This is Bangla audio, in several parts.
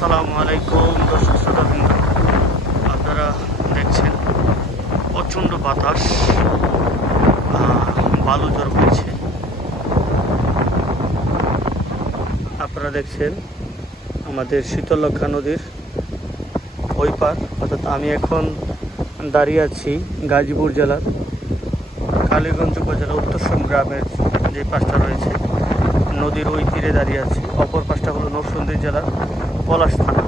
আসসালামু আলাইকুম দর্শক শ্রোতাবৃন্দ, আপনারা দেখছেন প্রচণ্ড বাতাস, বালু ঝড় বইছে। আপনারা দেখছেন আমাদের শীতলক্ষা নদীর ওই পার, অর্থাৎ আমি এখন দাঁড়িয়ে আছি গাজীপুর জেলার কালীগঞ্জ উপজেলা উত্তরসোম গ্রামের যে পাশটা রয়েছে নদীর ওই তীরে দাঁড়িয়ে আছি। অপর পাশটা হলো নরসিংদী জেলার পলাশ থানা।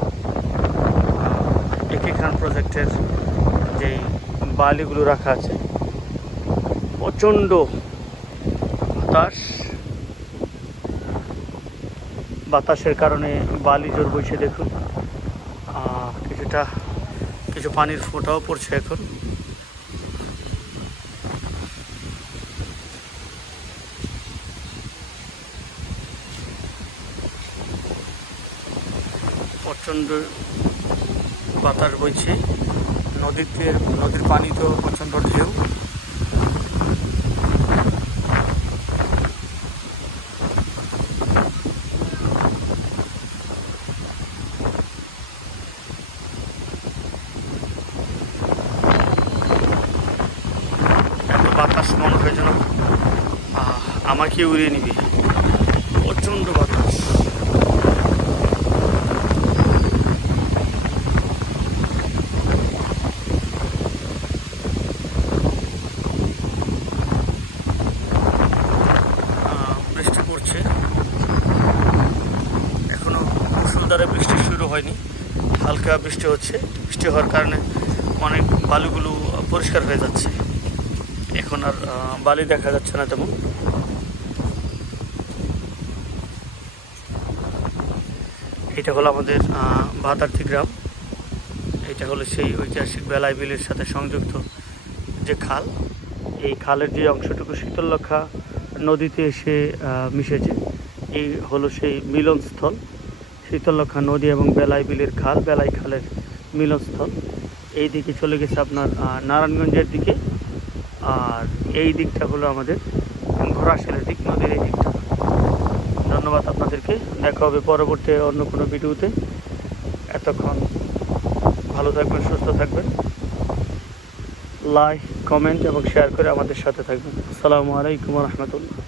একে খান প্রজেক্টের যেই বালিগুলো রাখা আছে, প্রচণ্ড বাতাসের কারণে বালি জোর বইছে। দেখুন কিছু পানির ফোঁটাও পড়ছে এখন। প্রচণ্ড বাতাস বইছে, নদীর পানি তো প্রচণ্ড ঢেউ। এত বাতাস মনে হয় যেন আমাকে উড়িয়ে নিবে, প্রচণ্ড বাতাস। বৃষ্টি পড়ছে, এখনো মুষলধারে বৃষ্টি শুরু হয়নি, হালকা বৃষ্টি হচ্ছে। বৃষ্টি হওয়ার কারণে অনেক বালুগুলো পরিষ্কার হয়ে যাচ্ছে, এখন আর বালি দেখা যাচ্ছে না তেমন। এটা হলো আমাদের ভাতার্থী গ্রাম। এটা হলো সেই ঐতিহাসিক বেলাই বিলের সাথে সংযুক্ত যে খাল। এই খালের যে অংশটুকু শীতলক্ষা নদীতে এসে মিশেছে, এই হলো সেই মিলনস্থল। শীতলক্ষা নদী এবং বেলাই বিলের খাল, বেলাই খালের মিলনস্থল। এই দিকে চলে গেছে আপনার নারায়ণগঞ্জের দিকে, আর এই দিকটা হলো আমাদের ঘোড়াশালের দিক, নদীর এই দিকটা। ধন্যবাদ আপনাদেরকে, দেখা হবে পরবর্তী অন্য কোনো ভিডিওতে। এতক্ষণ ভালো থাকবেন, সুস্থ থাকবেন, লাইক, কমেন্ট এবং শেয়ার করে আমাদের সাথে থাকবেন। আসসালামু আলাইকুম রহমতুল্লাহ।